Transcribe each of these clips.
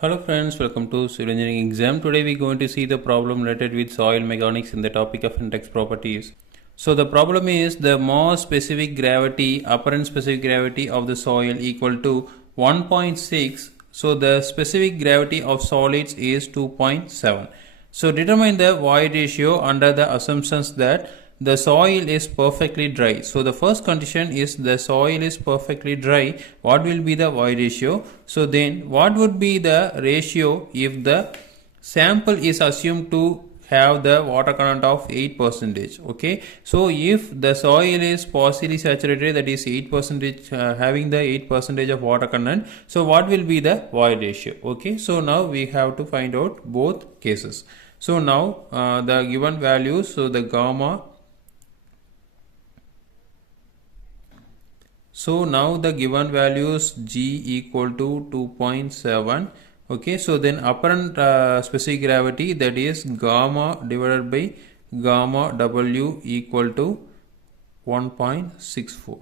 Hello friends, welcome to Civil Engineering exam. Today we are going to see the problem related with soil mechanics in the topic of index properties. So the problem is the mass specific gravity, apparent specific gravity of the soil equal to 1.6. So the specific gravity of solids is 2.7. So determine the void ratio under the assumptions that the soil is perfectly dry. So the first condition is the soil is perfectly dry. What will be the void ratio? So then what would be the ratio if the sample is assumed to have the water content of 8%? Okay, so if the soil is partially saturated, that is 8%, having the 8% of water content, so what will be the void ratio? Okay, so now we have to find out both cases. So now the given values, so the gamma. So now the given values G equal to 2.7. Okay, so then apparent specific gravity, that is gamma divided by gamma W equal to 1.64.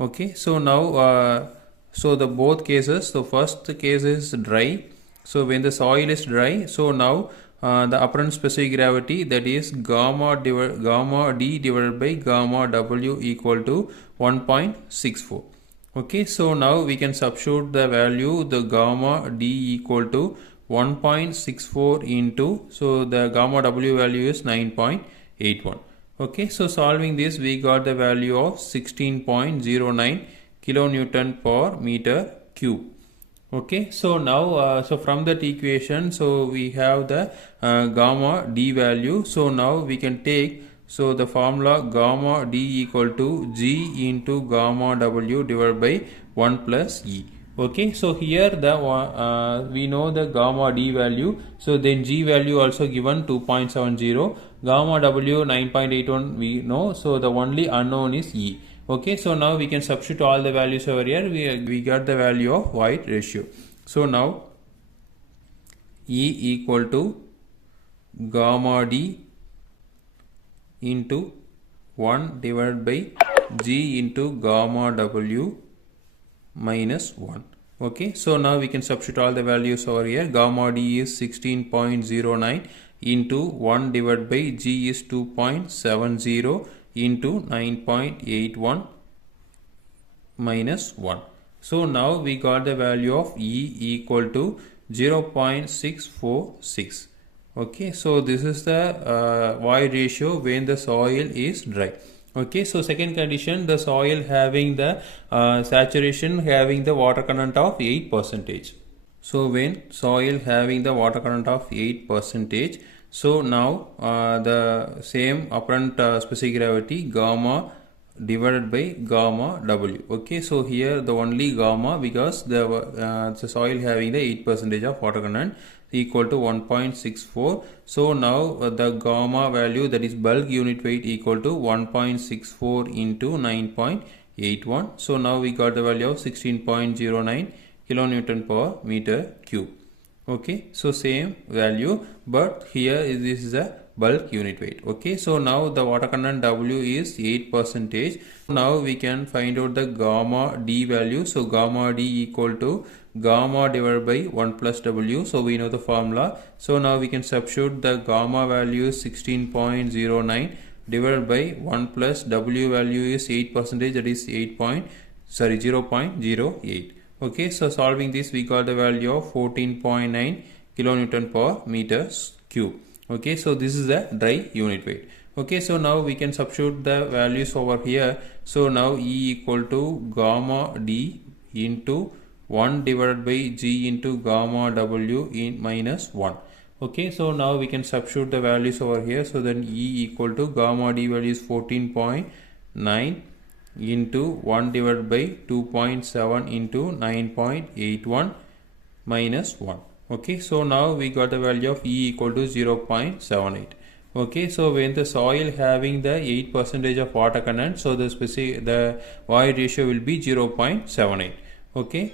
Okay, so now so the both cases, so first case is dry. So when the soil is dry, so now the apparent specific gravity, that is gamma D divided by gamma W equal to 1.64. Okay, so now we can substitute the value, the gamma D equal to 1.64 into, so the gamma W value is 9.81. Okay, so solving this we got the value of 16.09 kilonewton per meter cube. Okay, so now so from that equation, so we have the gamma D value. So now we can take, so the formula gamma D equal to G into gamma W divided by 1 plus E. Okay, so here the we know the gamma D value, so then G value also given 2.70, gamma W 9.81 we know, so the only unknown is E. Okay, so now we can substitute all the values over here. We got the value of void ratio. So now E equal to gamma D into 1 divided by G into gamma W minus 1. Okay, so now we can substitute all the values over here. Gamma D is 16.09 into 1 divided by G is 2.70 into 9.81 minus 1. So now we got the value of E equal to 0.646. Okay, so this is the void ratio when the soil is dry. Okay, so second condition, the soil having the saturation having the water content of 8%. So when soil having the water content of 8%, so now the same apparent specific gravity gamma divided by gamma W. Okay, so here the only gamma, because the soil having the 8% of water content equal to 1.64. So now the gamma value, that is bulk unit weight, equal to 1.64 into 9.81. So now we got the value of 16.09 kilonewton per meter cube. Okay, so same value, but here this is a bulk unit weight. Okay, so now the water content W is 8%. Now we can find out the gamma D value. So gamma D equal to gamma divided by 1 plus W. So we know the formula. So now we can substitute the gamma value is 16.09 divided by 1 plus W value is 8%, that is 0.08. Okay, so solving this we got the value of 14.9 kilonewton per meter cube. Okay, so this is the dry unit weight. Okay, so now we can substitute the values over here. So now E equal to gamma D into 1 divided by G into gamma W in minus 1. Okay, so now we can substitute the values over here. So then E equal to gamma D value is 14.9 into 1 divided by 2.7 into 9.81 minus 1. Okay, so now we got the value of E equal to 0.78. Okay, so when the soil having the 8% of water content, so the void ratio will be 0.78. Okay,